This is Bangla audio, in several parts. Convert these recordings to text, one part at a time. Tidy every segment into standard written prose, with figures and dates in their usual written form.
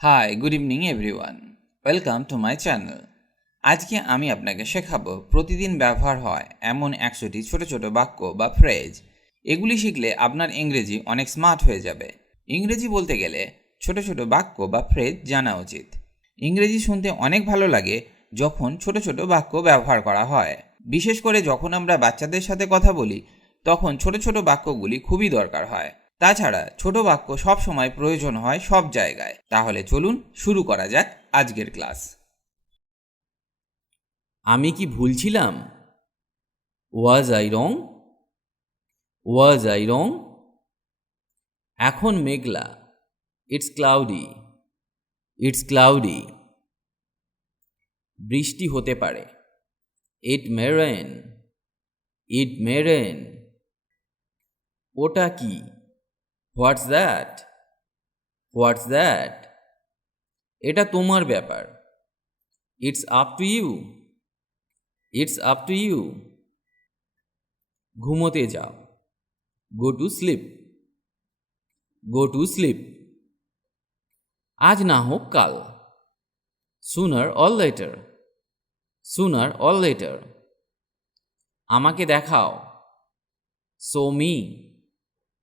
High, good evening everyone. Welcome to my channel. আজকে আমি আপনাকে শেখাবো প্রতিদিন ব্যবহার হয় এমন 100টি ছোট ছোট বাক্য বা ফ্রেজ। এগুলি শিখলে আপনার ইংরেজি অনেক স্মার্ট হয়ে যাবে। ইংরেজি বলতে গেলে ছোট ছোট বাক্য বা ফ্রেজ জানা উচিত। ইংরেজি শুনতে অনেক ভালো লাগে যখন ছোট ছোট বাক্য ব্যবহার করা হয়। বিশেষ করে যখন আমরা বাচ্চাদের সাথে কথা বলি, তখন ছোট ছোট বাক্যগুলি খুবই দরকার হয়। তাছাড়া ছোট বাক্য সব সময় প্রয়োজন হয় সব জায়গায়। তাহলে চলুন শুরু করা যাক আজকের ক্লাস। আমি কি ভুল ছিলাম? Was I wrong? Was I wrong? এখন মেঘলা। It's cloudy. It's cloudy. বৃষ্টি হতে পারে। It may rain. It may rain. ওটা কি? What's that? What's that? এটা তোমার ব্যাপার। It's up to you. It's up to you. ঘুমোতে যাও। Go to sleep. Go to sleep. আজ না হোক কাল। Sooner or later. Sooner or later. আমাকে দেখাও। Show me.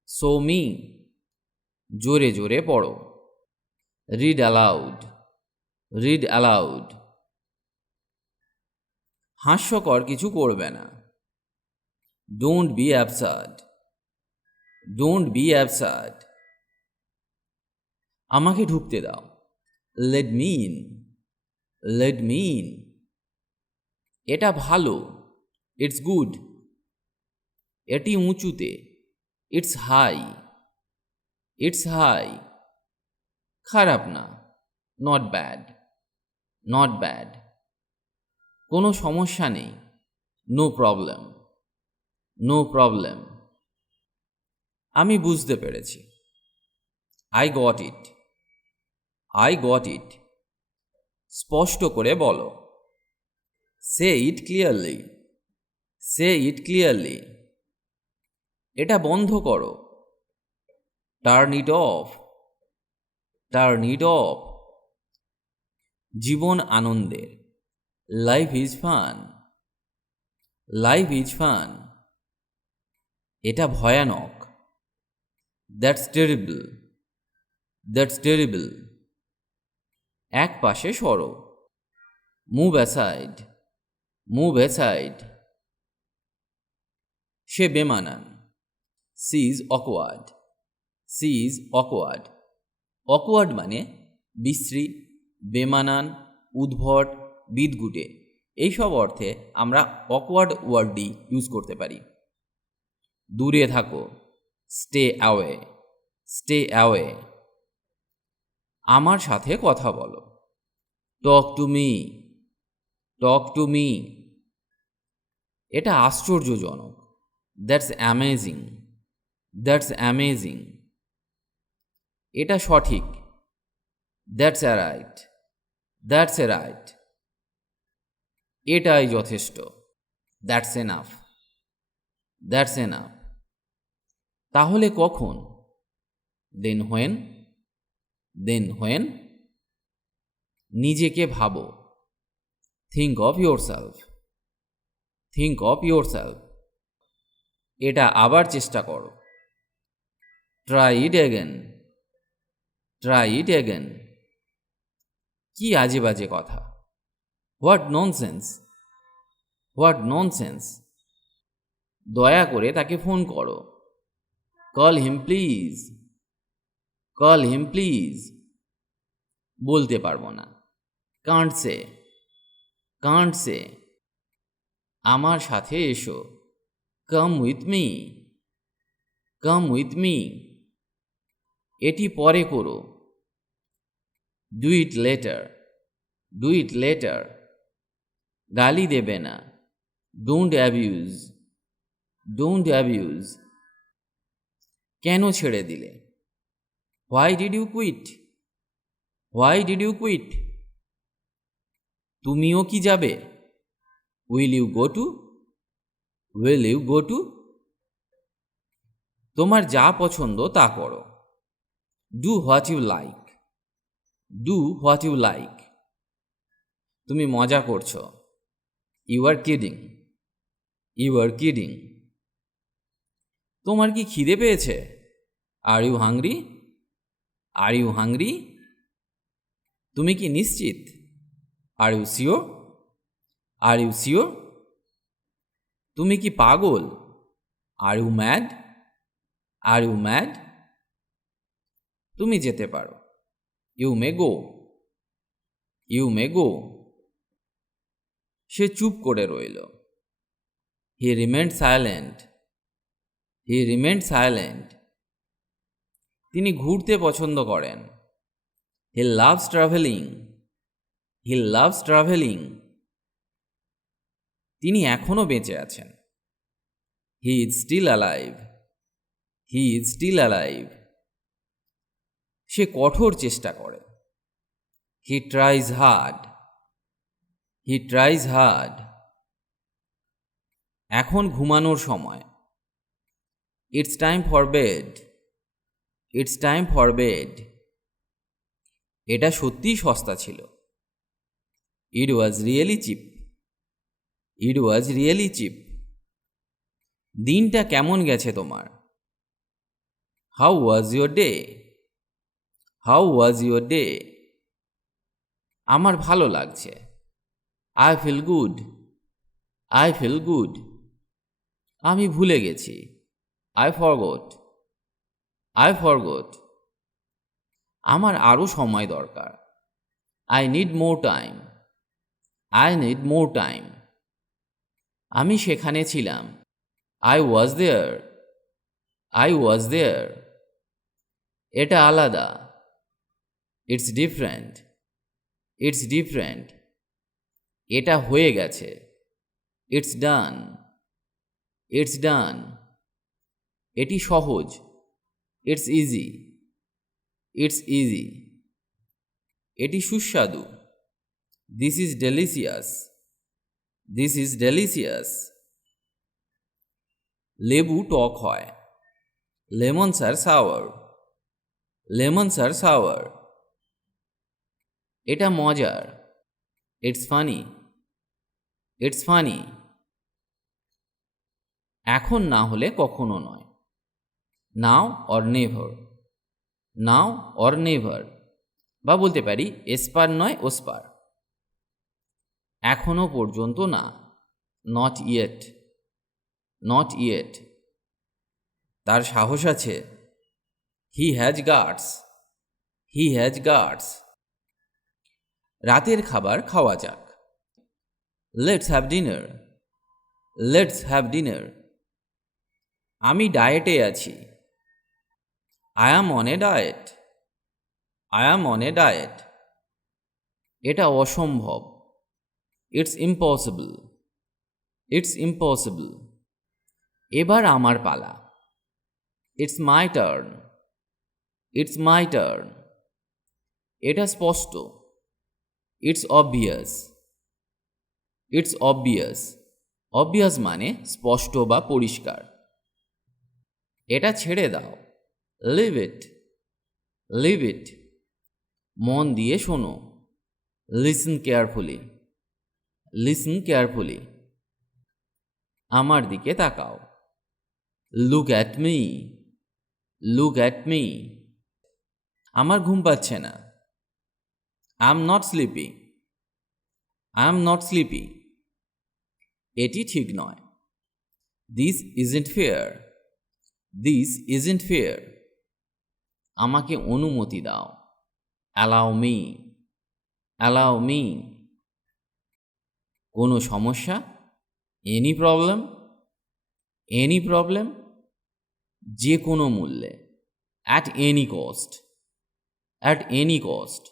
Show me. জোরে জোরে পড়ো। Read aloud. Read aloud. হাস্যকর কিছু করবে না। Don't be absurd. Don't be absurd. আমাকে ঢুকতে দাও। Let me in. Let me in. এটা ভালো। It's good. এটি উঁচুতে। It's high. It's high. খারাপ না। Not bad. Not bad. কোনো সমস্যা নেই। No problem. No problem. আমি বুঝতে পেরেছি। I got it. I got it. স্পষ্ট করে বলো। Say it clearly. Say it clearly. এটা বন্ধ করো। Turn it off. Turn it off. জীবন আনন্দের। Life is fun. Life is fun. এটা ভয়ানক। That's terrible. That's terrible. এক পাশে সরো। Move aside. Move aside. সে বেমানান। She is awkward. She is awkward. Awkward মানে বিশ্রী, বেমানান, উদ্ভট, বিদঘুটে। এইসব অর্থে আমরা অকওয়ার্ড ওয়ার্ডটি ইউজ করতে পারি। দূরে থাকো। Stay away. Stay away. আমার সাথে কথা বলো। Talk to me. Talk to me. এটা আশ্চর্যজনক। That's amazing. That's amazing. এটা সঠিক। That's a right. That's a right. এটাই যথেষ্ট। That's enough. That's enough. তাহলে কখন? Then when. Then when. নিজেকে ভাবো। Think of yourself. Think of yourself. এটা আবার চেষ্টা করো। Try it again. Try it again. কি আজে বাজে কথা। What nonsense. What nonsense. দয়া করে তাকে ফোন করো। Call him please. Call him please. বলতে পারবো না। Can't say. Can't say. আমার সাথে এসো। Come with me. Come with me. এটি পরে করো। Do it later. Do it later. গালি দেবে না। Don't abuse. Don't abuse. কেন ছেড়ে দিলে? Why did you quit. Why did you quit. তুমিও কি যাবে? Will you go too. Will you go too. তোমার যা পছন্দ তা করো। Do what you like. Do what you like. তুমি মজা করছো। You are kidding. You are kidding. তোমার কি খিদে পেয়েছে? Are you hungry? Are you hungry? তুমি কি নিশ্চিত? Are you sure? Are you sure? তুমি কি পাগল? Are you mad? Are you mad? তুমি যেতে পারো। You may go. You may গো। সে চুপ করে রইল। He remained silent. He remained silent. তিনি ঘুরতে পছন্দ করেন। He loves travelling. He loves travelling. তিনি এখনও বেঁচে আছেন। He is still alive. He is still alive. সে কঠোর চেষ্টা করে। He tries hard. He tries hard. এখন ঘুমানোর সময়। It's time for bed. It's time for bed. এটা সত্যিই সস্তা ছিল। It was really cheap. It was really cheap. দিনটা কেমন গেছে তোমার? How was your day? How was your day? আমার ভালো লাগছে। I feel good. I feel good. আমি ভুলে গেছি। I forgot. I forgot. আমার আরও সময় দরকার। I need more time. I need more time. আমি সেখানে ছিলাম। I was there. I was there. এটা আলাদা। It's different. It's different. এটা হয়ে গেছে। It's done. It's done. এটি সহজ। It's easy. It's easy. এটি সুস্বাদু। This is delicious. This is delicious. লেবু টক হয়। লেমনস আর সাওয়ার। লেমনস আর সাওয়ার। এটা মজার। It's funny. It's funny. এখন না হলে কখনো নয়। নাও or never. Now or never. বা বলতে পারি এসপার নয় ওসপার। এখনো পর্যন্ত না। Not yet. Not yet. তার সাহস আছে। He has guts. He has guts. রাতের খাবার খাওয়া যাক। Let's have dinner. Let's have dinner. আমি ডায়েটে আছি। I am on a diet. I am on a diet. এটা অসম্ভব। It's impossible. It's impossible. এবার আমার পালা। It's my turn. It's my turn. এটা স্পষ্ট। It's obvious. It's obvious. Obvious মানে স্পষ্ট বা পরিষ্কার। এটা ছেড়ে দাও। Leave it. Leave it. মন দিয়ে শোনো। Listen carefully. Listen carefully. আমার দিকে তাকাও। Look at me. Look at me. আমার ঘুম পাচ্ছে না। I am not sleepy. I am not sleepy. এটি ঠিক নয়। This isn't fair. This isn't fair. আমাকে অনুমতি দাও। Allow me. Allow me. কোনো সমস্যা? Any problem? Any problem? যে কোনো মূল্যে। At any cost. At any cost.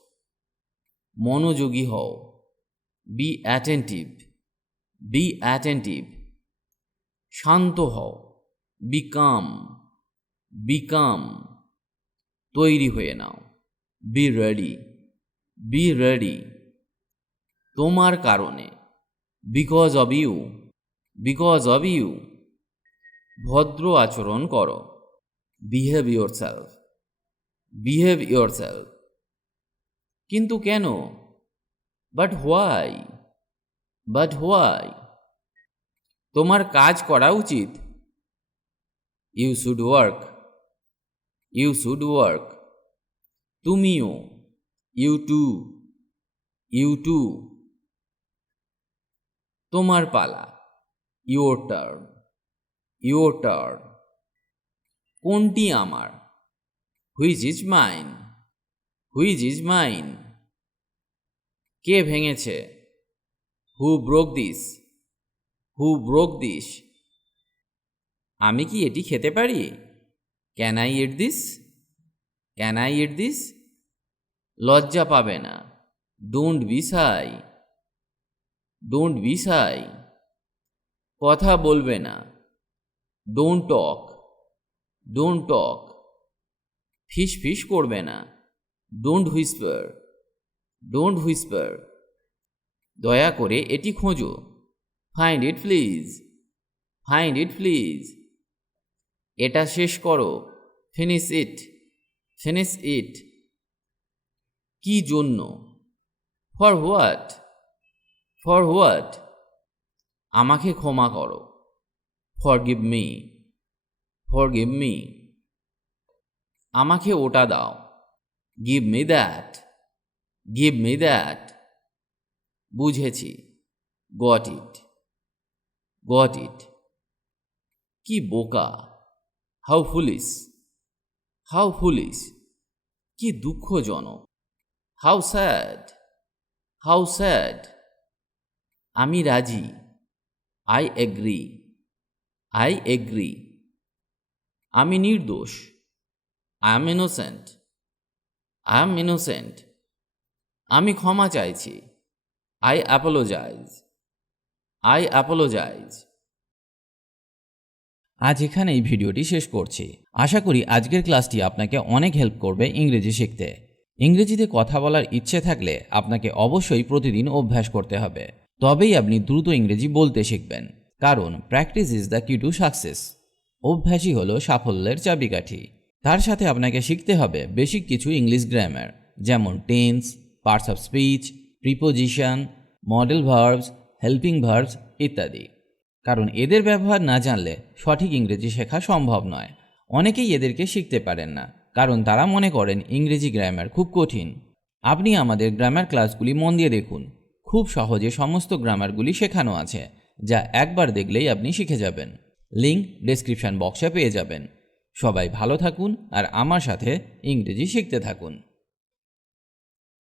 মনোযোগী হও। Be attentive. Be attentive. শান্ত হও। Be calm. Be calm. তৈরি হয়ে নাও। Be ready. Be ready. তোমার কারণে। Because of you. Because of you. ভদ্র আচরণ করো। Behave yourself. Behave yourself. কিন্তু কেন? But why? But why? তোমার কাজ করা উচিত। You should work. You should work. তুমিও। You too. You too. তোমার পালা। Your turn. Your turn. কোনটি আমার? Which is mine. Which is mine. কে ভেঙেছে? Who broke this. Who broke this. আমি কি এটি খেতে পারি? Can I eat this? Can I eat this? লজ্জা পাবে না। Don't be shy. Don't be shy. কথা বলবে না। Don't talk. Don't talk. ফিস ফিস করবে না। Don't whisper. Don't whisper. দয়া করে এটি খোঁজো। Find it please. Find it please. এটা শেষ করো। Finish it. Finish it. কি জন্য? For what? For what? আমাকে ক্ষমা করো। Forgive me. Forgive me. আমাকে ওটা দাও। Give me that. Give me that. বুঝেছি। Got it. Got it. কি বোকা। How foolish. How foolish. কি দুঃখজনক। How sad. How sad. আমি রাজি। I agree. I agri. আমি নির্দোষ। I am innocent. I am innocent. আমি ক্ষমা চাইছি। I apologise. I apologise. আজ এখানেই ভিডিওটি শেষ করছি। আশা করি আজকের ক্লাসটি আপনাকে অনেক হেল্প করবে ইংরেজি শিখতে। ইংরেজিতে কথা বলার ইচ্ছে থাকলে আপনাকে অবশ্যই প্রতিদিন অভ্যাস করতে হবে। তবেই আপনি দ্রুত ইংরেজি বলতে শিখবেন। কারণ প্র্যাকটিস ইজ দ্য কি টু সাকসেস। অভ্যাসই হলো সাফল্যের চাবিকাঠি। তার সাথে আপনাকে শিখতে হবে বেসিক কিছু ইংলিশ গ্রামার, যেমন tense, parts of speech, preposition, model verbs, helping verbs ইত্যাদি। কারণ এদের ব্যবহার না জানলে সঠিক ইংরেজি শেখা সম্ভব নয়। অনেকেই এদেরকে শিখতে পারেন না, কারণ তারা মনে করেন ইংরেজি গ্রামার খুব কঠিন। আপনি আমাদের গ্রামার ক্লাসগুলি মন দিয়ে দেখুন। খুব সহজে সমস্ত গ্রামারগুলি শেখানো আছে, যা একবার দেখলেই আপনি শিখে যাবেন। লিঙ্ক ডেসক্রিপশন বক্সে পেয়ে যাবেন। সবাই ভালো থাকুন আর আমার সাথে ইংরেজি শিখতে থাকুন।